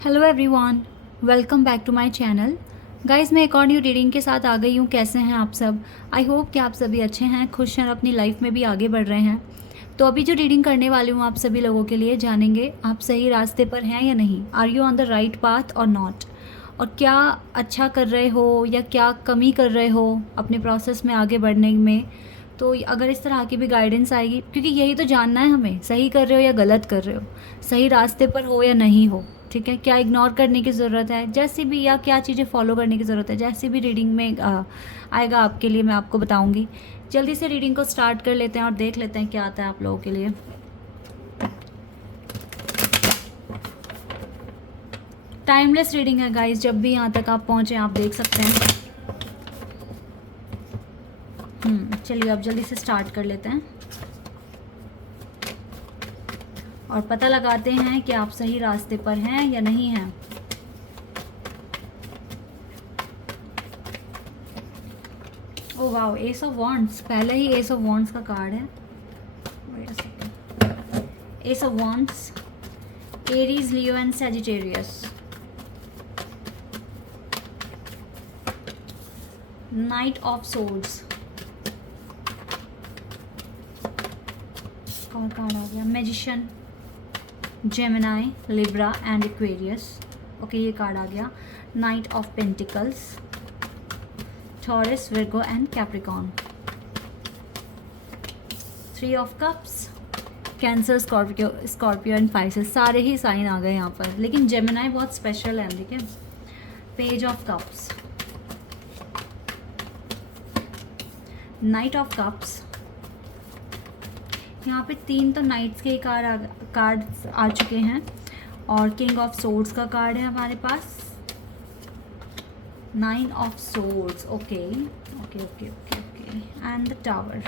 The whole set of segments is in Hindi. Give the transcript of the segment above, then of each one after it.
Hello everyone, welcome back to my channel. Guys, मैं एक और न्यू रीडिंग के साथ आ गई हूँ। कैसे हैं आप सब? आई होप कि आप सभी अच्छे हैं, खुश हैं और अपनी लाइफ में भी आगे बढ़ रहे हैं। तो अभी जो रीडिंग करने वाली हूँ आप सभी लोगों के लिए, जानेंगे आप सही रास्ते पर हैं या नहीं। Are you on the right path और नॉट? और क्या अच्छा कर रहे हो या क्या कमी कर रहे हो अपने प्रोसेस में आगे बढ़ने में। तो अगर इस तरह की भी गाइडेंस आएगी, क्योंकि यही तो जानना है हमें, सही कर रहे हो या गलत कर रहे हो, सही रास्ते पर हो या नहीं हो। ठीक है, क्या इग्नोर करने की ज़रूरत है, जैसी भी, या क्या चीज़ें फॉलो करने की ज़रूरत है, जैसी भी रीडिंग में आएगा आपके लिए मैं आपको बताऊंगी। जल्दी से रीडिंग को स्टार्ट कर लेते हैं और देख लेते हैं क्या आता है आप लोगों के लिए। टाइमलेस रीडिंग है गाइस, जब भी यहाँ तक आप पहुँचे आप देख सकते हैं। चलिए अब जल्दी से स्टार्ट कर लेते हैं और पता लगाते हैं कि आप सही रास्ते पर हैं या नहीं हैं। Oh wow, ace of wands, पहले ही एस ऑफ वॉन्ड्स का कार्ड है। Wait a second. Ace of wands, Aries, Leo and Sagittarius. Knight of swords, और कार्ड आ गया magician, Gemini, Libra and Aquarius. Okay, ये कार्ड आ गया। Knight of pentacles, Taurus, Virgo and Capricorn. Three of cups, Cancer, Scorpio and Pisces. सारे ही साइन आ गए यहाँ पर, लेकिन जेमिनाई बहुत स्पेशल है। देखिए, page of cups, night of cups. यहाँ पे तीन तो नाइट्स के कार्ड्स आ चुके हैं और किंग ऑफ सोर्ड्स का कार्ड है हमारे पास। Nine of swords, okay okay okay okay okay, and the tower.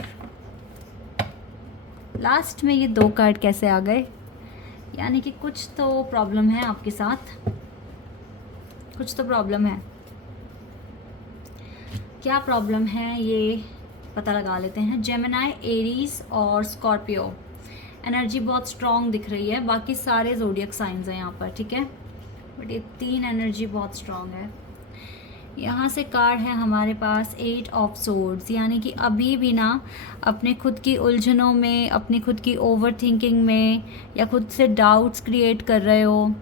Last में ये दो कार्ड कैसे आ गए? यानी कि कुछ तो प्रॉब्लम है आपके साथ, कुछ तो प्रॉब्लम है। क्या प्रॉब्लम है ये पता लगा लेते हैं। जेमिनाई, एरीज और स्कॉर्पियो, एनर्जी बहुत स्ट्रॉन्ग दिख रही है। बाकी सारे ज़ोडियक साइंस हैं यहाँ पर, ठीक है, बट ये तीन एनर्जी बहुत स्ट्रॉन्ग है। यहाँ से कार्ड है हमारे पास एट ऑफ सोर्ड्स, यानी कि अभी भी ना अपने खुद की उलझनों में, अपनी खुद की ओवर थिंकिंग में, या खुद से डाउट्स क्रिएट कर रहे हो।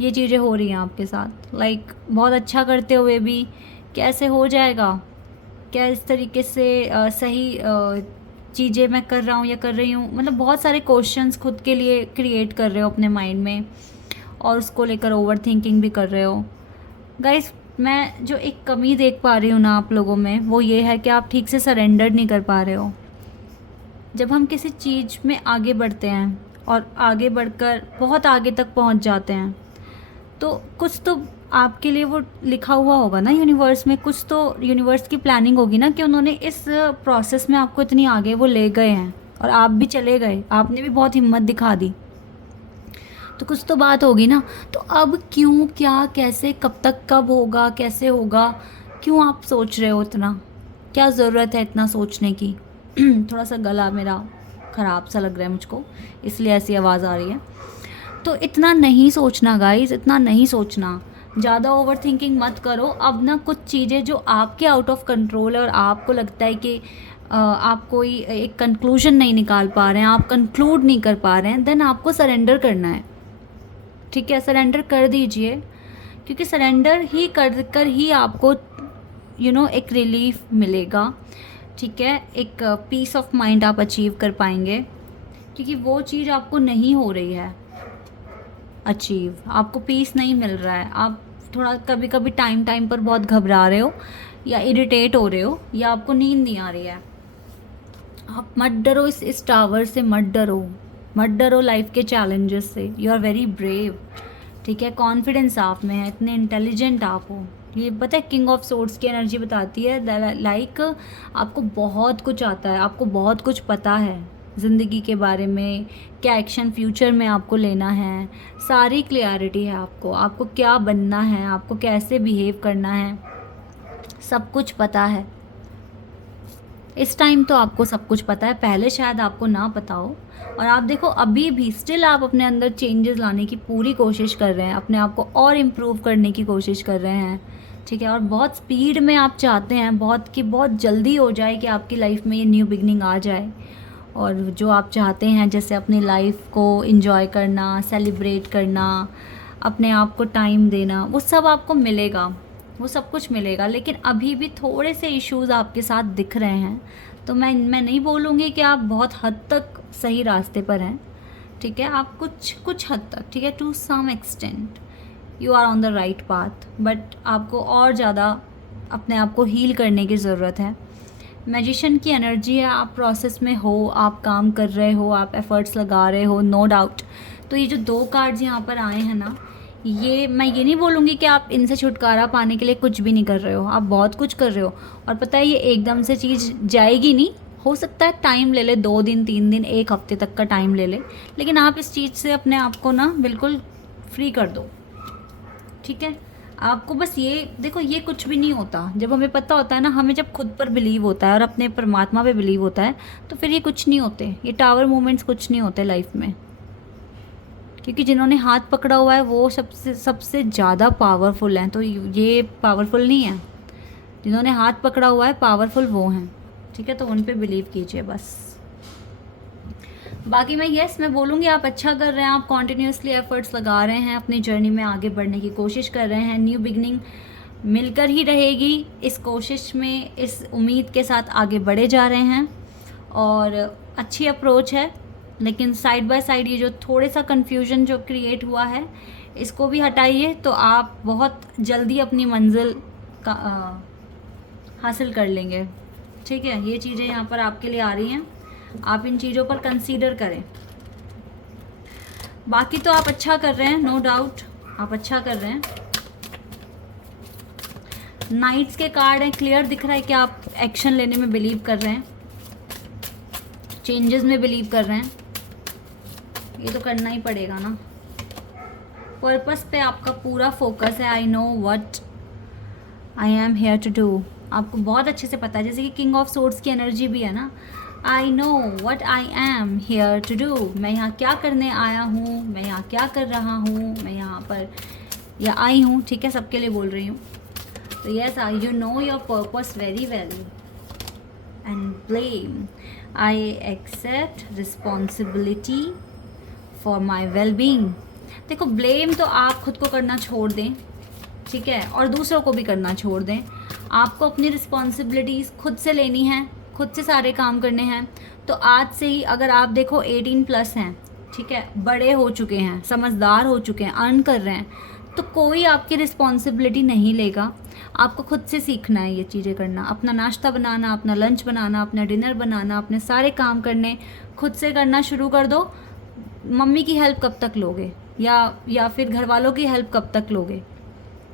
ये चीज़ें हो रही हैं आपके साथ। लाइक बहुत अच्छा करते हुए भी कैसे हो जाएगा, क्या इस तरीके से सही चीज़ें मैं कर रहा हूँ या कर रही हूँ। मतलब बहुत सारे क्वेश्चंस खुद के लिए क्रिएट कर रहे हो अपने माइंड में और उसको लेकर ओवर थिंकिंग भी कर रहे हो। गाइस, मैं जो एक कमी देख पा रही हूँ ना आप लोगों में, वो ये है कि आप ठीक से सरेंडर नहीं कर पा रहे हो। जब हम किसी चीज़ में आगे बढ़ते हैं और आगे बढ़कर बहुत आगे तक पहुँच जाते हैं, तो कुछ तो आपके लिए वो लिखा हुआ होगा ना यूनिवर्स में, कुछ तो यूनिवर्स की प्लानिंग होगी ना कि उन्होंने इस प्रोसेस में आपको इतनी आगे वो ले गए हैं और आप भी चले गए, आपने भी बहुत हिम्मत दिखा दी, तो कुछ तो बात होगी ना। तो अब क्यों, क्या, कैसे, कब तक, कब होगा, कैसे होगा, क्यों आप सोच रहे हो इतना? क्या ज़रूरत है इतना सोचने की? थोड़ा सा गला मेरा ख़राब सा लग रहा है मुझको, इसलिए ऐसी आवाज़ आ रही है। तो इतना नहीं सोचना गाइस, इतना नहीं सोचना, ज़्यादा ओवर थिंकिंग मत करो। अब ना कुछ चीज़ें जो आपके आउट ऑफ कंट्रोल है और आपको लगता है कि आप कोई एक कंक्लूजन नहीं निकाल पा रहे हैं, आप कंक्लूड नहीं कर पा रहे हैं, देन आपको सरेंडर करना है। ठीक है, सरेंडर कर दीजिए, क्योंकि सरेंडर ही कर ही आपको एक रिलीफ मिलेगा। ठीक है, एक पीस ऑफ माइंड आप अचीव कर पाएंगे, क्योंकि वो चीज़ आपको नहीं हो रही है अचीव, आपको पीस नहीं मिल रहा है। आप थोड़ा कभी कभी टाइम पर बहुत घबरा रहे हो या इरिटेट हो रहे हो या आपको नींद नहीं आ रही है। आप मत डरो, इस टावर से मत डरो, मत डरो लाइफ के चैलेंजेस से। You are very brave. ठीक है, कॉन्फिडेंस आप में है, इतने इंटेलिजेंट आप हो। ये पता है, किंग ऑफ सोर्ड्स की एनर्जी बताती है लाइक आपको बहुत कुछ आता है, आपको बहुत कुछ पता है ज़िंदगी के बारे में, क्या एक्शन फ्यूचर में आपको लेना है, सारी क्लियरिटी है आपको, आपको क्या बनना है, आपको कैसे बिहेव करना है, सब कुछ पता है। इस टाइम तो आपको सब कुछ पता है, पहले शायद आपको ना पता हो। और आप देखो अभी भी स्टिल आप अपने अंदर चेंजेस लाने की पूरी कोशिश कर रहे हैं, अपने आप को और इम्प्रूव करने की कोशिश कर रहे हैं, ठीक है। और बहुत स्पीड में आप चाहते हैं, बहुत जल्दी हो जाए कि आपकी लाइफ में ये न्यू बिगनिंग आ जाए। और जो आप चाहते हैं जैसे अपनी लाइफ को इंजॉय करना, सेलिब्रेट करना, अपने आप को टाइम देना, वो सब आपको मिलेगा, वो सब कुछ मिलेगा। लेकिन अभी भी थोड़े से इश्यूज़ आपके साथ दिख रहे हैं। तो मैं नहीं बोलूँगी कि आप बहुत हद तक सही रास्ते पर हैं, ठीक है। आप कुछ हद तक, ठीक है, to some extent you are on the right path, but आपको और ज़्यादा अपने आप को हील करने की ज़रूरत है। मैजिशियन की एनर्जी है, आप प्रोसेस में हो, आप काम कर रहे हो, आप एफ़र्ट्स लगा रहे हो, नो डाउट। तो ये जो 2 कार्ड्स यहाँ पर आए हैं ना, ये मैं ये नहीं बोलूँगी कि आप इनसे छुटकारा पाने के लिए कुछ भी नहीं कर रहे हो, आप बहुत कुछ कर रहे हो। और पता है ये एकदम से चीज़ जाएगी नहीं, हो सकता है टाइम ले ले, 2 दिन 3 दिन 1 हफ्ते तक का टाइम ले ले, लेकिन आप इस चीज़ से अपने आप को ना बिल्कुल फ्री कर दो, ठीक है। आपको बस ये देखो, ये कुछ भी नहीं होता। जब हमें पता होता है ना, हमें जब खुद पर बिलीव होता है और अपने परमात्मा पे बिलीव होता है, तो फिर ये कुछ नहीं होते, ये टावर मोमेंट्स कुछ नहीं होते लाइफ में। क्योंकि जिन्होंने हाथ पकड़ा हुआ है वो सबसे सबसे ज़्यादा पावरफुल हैं, तो ये पावरफुल नहीं है। जिन्होंने हाथ पकड़ा हुआ है पावरफुल वो हैं, ठीक है। तो उन पे बिलीव कीजिए बस। बाकी मैं बोलूँगी आप अच्छा कर रहे हैं, आप कॉन्टिन्यूसली एफर्ट्स लगा रहे हैं, अपनी जर्नी में आगे बढ़ने की कोशिश कर रहे हैं। न्यू बिगनिंग मिलकर ही रहेगी, इस कोशिश में, इस उम्मीद के साथ आगे बढ़े जा रहे हैं। और अच्छी अप्रोच है, लेकिन साइड बाय साइड ये जो थोड़े सा कन्फ्यूजन जो क्रिएट हुआ है, इसको भी हटाइए, तो आप बहुत जल्दी अपनी मंजिल का हासिल कर लेंगे, ठीक है। ये चीज़ें यहाँ पर आपके लिए आ रही हैं, आप इन चीज़ों पर कंसीडर करें। बाकी तो आप अच्छा कर रहे हैं, नो डाउट आप अच्छा कर रहे हैं। नाइट्स के कार्ड हैं, क्लियर दिख रहा है कि आप एक्शन लेने में बिलीव कर रहे हैं, चेंजेस में बिलीव कर रहे हैं। ये तो करना ही पड़ेगा ना, पर्पस पे आपका पूरा फोकस है। I know what I am here to do, आपको बहुत अच्छे से पता है। जैसे कि किंग ऑफ सोर्ड्स की एनर्जी भी है ना, I know what I am here to do, मैं यहाँ क्या करने आया हूँ, मैं यहाँ क्या कर रहा हूँ, मैं यहाँ पर या आई हूँ, ठीक है, सबके लिए बोल रही हूँ। तो yes, you know your purpose very well. And blame, I accept responsibility for my well being. देखो ब्लेम तो आप खुद को करना छोड़ दें, ठीक है, और दूसरों को भी करना छोड़ दें। आपको अपनी रिस्पॉन्सिबिलिटीज़ खुद से लेनी है, खुद से सारे काम करने हैं। तो आज से ही अगर आप देखो 18+ हैं, ठीक है, बड़े हो चुके हैं, समझदार हो चुके हैं, अर्न कर रहे हैं, तो कोई आपकी रिस्पॉन्सिबिलिटी नहीं लेगा। आपको खुद से सीखना है ये चीज़ें करना, अपना नाश्ता बनाना, अपना लंच बनाना, अपना डिनर बनाना, अपने सारे काम करने खुद से करना शुरू कर दो। मम्मी की हेल्प कब तक लोगे, या फिर घर वालों की हेल्प कब तक लोगे,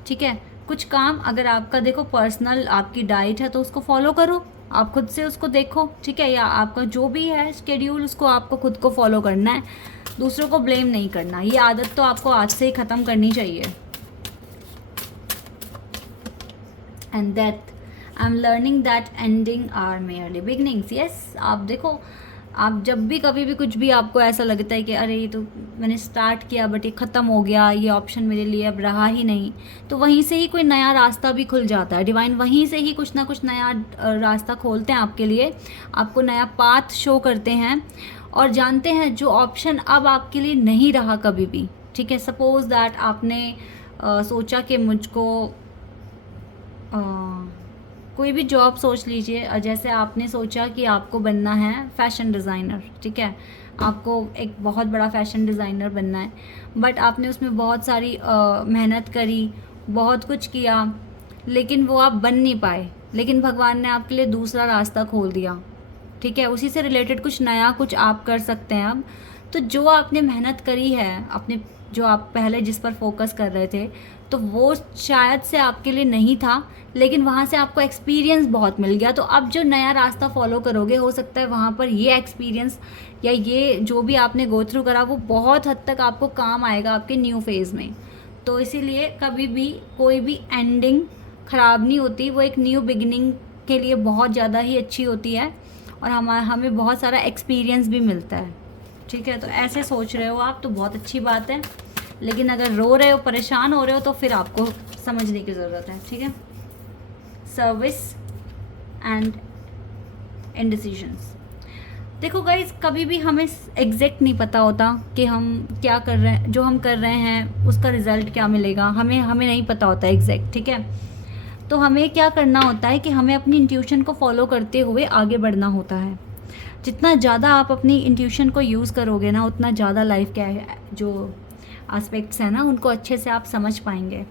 ठीक है। कुछ काम अगर आपका देखो पर्सनल आपकी डाइट है तो उसको फॉलो करो, आप खुद से उसको देखो, ठीक है। या आपका जो भी है शेड्यूल, उसको आपको खुद को फॉलो करना है, दूसरों को ब्लेम नहीं करना। ये आदत तो आपको आज से ही ख़त्म करनी चाहिए। And that I am learning that ending are merely beginnings. Yes, आप देखो, आप जब भी कभी भी कुछ भी आपको ऐसा लगता है कि अरे ये तो मैंने स्टार्ट किया बट ये ख़त्म हो गया, ये ऑप्शन मेरे लिए अब रहा ही नहीं, तो वहीं से ही कोई नया रास्ता भी खुल जाता है। डिवाइन वहीं से ही कुछ ना कुछ नया रास्ता खोलते हैं आपके लिए, आपको नया पाथ शो करते हैं और जानते हैं जो ऑप्शन अब आपके लिए नहीं रहा कभी भी, ठीक है। सपोज़ दैट आपने सोचा कि मुझको कोई भी जॉब सोच लीजिए, जैसे आपने सोचा कि आपको बनना है फैशन डिज़ाइनर, ठीक है, आपको एक बहुत बड़ा फैशन डिज़ाइनर बनना है, बट आपने उसमें बहुत सारी मेहनत करी, बहुत कुछ किया, लेकिन वो आप बन नहीं पाए। लेकिन भगवान ने आपके लिए दूसरा रास्ता खोल दिया, ठीक है, उसी से रिलेटेड कुछ नया कुछ आप कर सकते हैं अब। तो जो आपने मेहनत करी है, अपने जो आप पहले जिस पर फोकस कर रहे थे, तो वो शायद से आपके लिए नहीं था, लेकिन वहाँ से आपको एक्सपीरियंस बहुत मिल गया। तो अब जो नया रास्ता फॉलो करोगे, हो सकता है वहाँ पर ये एक्सपीरियंस या ये जो भी आपने गो थ्रू करा वो बहुत हद तक आपको काम आएगा आपके न्यू फेज़ में। तो इसीलिए कभी भी कोई भी एंडिंग ख़राब नहीं होती, वो एक न्यू बिगिनिंग के लिए बहुत ज़्यादा ही अच्छी होती है और हमें बहुत सारा एक्सपीरियंस भी मिलता है, ठीक है। तो ऐसे सोच रहे हो आप तो बहुत अच्छी बात है, लेकिन अगर रो रहे हो, परेशान हो रहे हो, तो फिर आपको समझने की ज़रूरत है, ठीक है। Service and indecisions. देखो गाइज, कभी भी हमें एग्जैक्ट नहीं पता होता कि हम क्या कर रहे हैं, जो हम कर रहे हैं उसका रिज़ल्ट क्या मिलेगा, हमें नहीं पता होता एग्जैक्ट, ठीक है। तो हमें क्या करना होता है कि हमें अपनी इंट्यूशन को फॉलो करते हुए आगे बढ़ना होता है। जितना ज़्यादा आप अपनी इंट्यूशन को यूज़ करोगे ना, उतना ज़्यादा लाइफ के जो एस्पेक्ट्स हैं ना, उनको अच्छे से आप समझ पाएंगे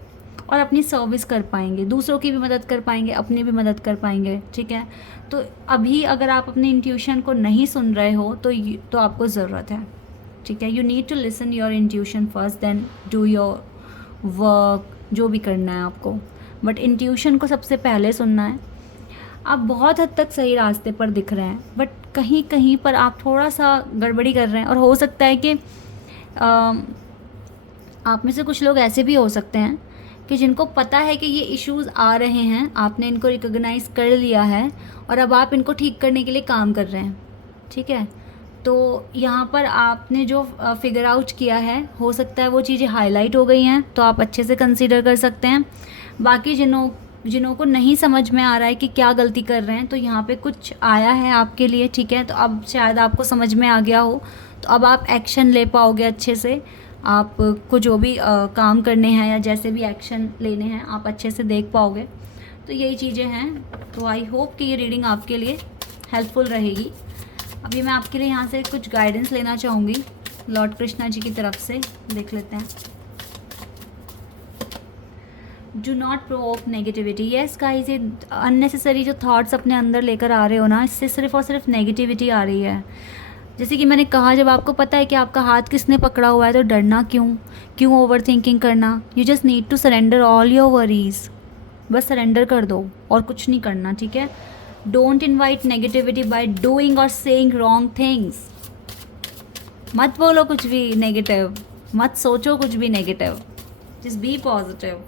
और अपनी सर्विस कर पाएंगे, दूसरों की भी मदद कर पाएंगे, अपनी भी मदद कर पाएंगे, ठीक है। तो अभी अगर आप अपनी इंट्यूशन को नहीं सुन रहे हो तो आपको ज़रूरत है, ठीक है। You need to listen your intuition first, then do your work, जो भी करना है आपको, बट इंट्यूशन को सबसे पहले सुनना है। आप बहुत हद तक सही रास्ते पर दिख रहे हैं, बट कहीं कहीं पर आप थोड़ा सा गड़बड़ी कर रहे हैं, और हो सकता है कि आप में से कुछ लोग ऐसे भी हो सकते हैं कि जिनको पता है कि ये इश्यूज़ आ रहे हैं, आपने इनको रिकॉग्नाइज़ कर लिया है और अब आप इनको ठीक करने के लिए काम कर रहे हैं, ठीक है। तो यहाँ पर आपने जो फिगर आउट किया है, हो सकता है वो चीज़ें हाईलाइट हो गई हैं, तो आप अच्छे से कंसीडर कर सकते हैं। बाकी जिन्हों को नहीं समझ में आ रहा है कि क्या गलती कर रहे हैं, तो यहाँ पे कुछ आया है आपके लिए, ठीक है। तो अब शायद आपको समझ में आ गया हो, तो अब आप एक्शन ले पाओगे अच्छे से। आपको जो भी काम करने हैं या जैसे भी एक्शन लेने हैं, आप अच्छे से देख पाओगे। तो यही चीज़ें हैं। तो आई होप कि ये रीडिंग आपके लिए हेल्पफुल रहेगी। अभी मैं आपके लिए यहाँ से कुछ गाइडेंस लेना चाहूँगी लॉर्ड कृष्णा जी की तरफ से, देख लेते हैं। Do not provoke negativity. Yes guys, ये अननेसेसरी जो थॉट्स अपने अंदर लेकर आ रहे हो ना, इससे सिर्फ और सिर्फ नेगेटिविटी आ रही है। जैसे कि मैंने कहा, जब आपको पता है कि आपका हाथ किसने पकड़ा हुआ है, तो डरना क्यों ओवर थिंकिंग करना। You just need to surrender all your worries. बस सरेंडर कर दो और कुछ नहीं करना, ठीक है। Don't invite negativity by doing और सेइंग रॉन्ग थिंग्स। मत बोलो कुछ भी नेगेटिव, मत सोचो कुछ भी नेगेटिव, जस्ट बी पॉजिटिव।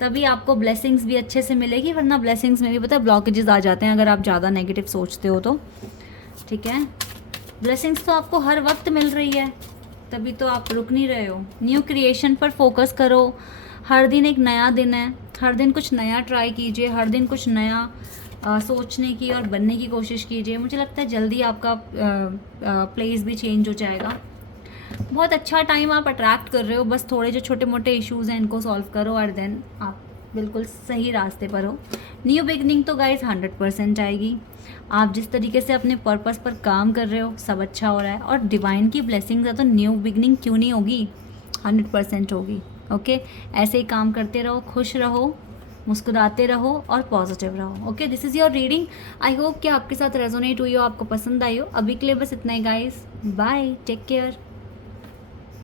तभी आपको ब्लेसिंग्स भी अच्छे से मिलेगी, वरना ब्लेसिंग्स में भी पता है ब्लॉकेजेस आ जाते हैं अगर आप ज़्यादा नेगेटिव सोचते हो तो, ठीक है। ब्लेसिंग्स तो आपको हर वक्त मिल रही है, तभी तो आप रुक नहीं रहे हो। न्यू क्रिएशन पर फोकस करो। हर दिन एक नया दिन है, हर दिन कुछ नया ट्राई कीजिए, हर दिन कुछ नया सोचने की और बनने की कोशिश कीजिए। मुझे लगता है जल्दी आपका प्लेस भी चेंज हो जाएगा। बहुत अच्छा टाइम आप अट्रैक्ट कर रहे हो, बस थोड़े जो छोटे मोटे इश्यूज़ हैं इनको सॉल्व करो और देन आप बिल्कुल सही रास्ते पर हो। न्यू बिगनिंग तो गाइस 100% आएगी। आप जिस तरीके से अपने पर्पस पर काम कर रहे हो, सब अच्छा हो रहा है, और डिवाइन की ब्लेसिंग्स है तो न्यू बिगनिंग क्यों नहीं होगी, 100% होगी। ओके, ऐसे ही काम करते रहो, खुश रहो, मुस्कुराते रहो और पॉजिटिव रहो। Okay, this is your reading. I hope कि आपके साथ रेजोनेट हुई हो, आपको पसंद आई हो। अभी के लिए बस इतना ही गाइस, बाय, टेक केयर।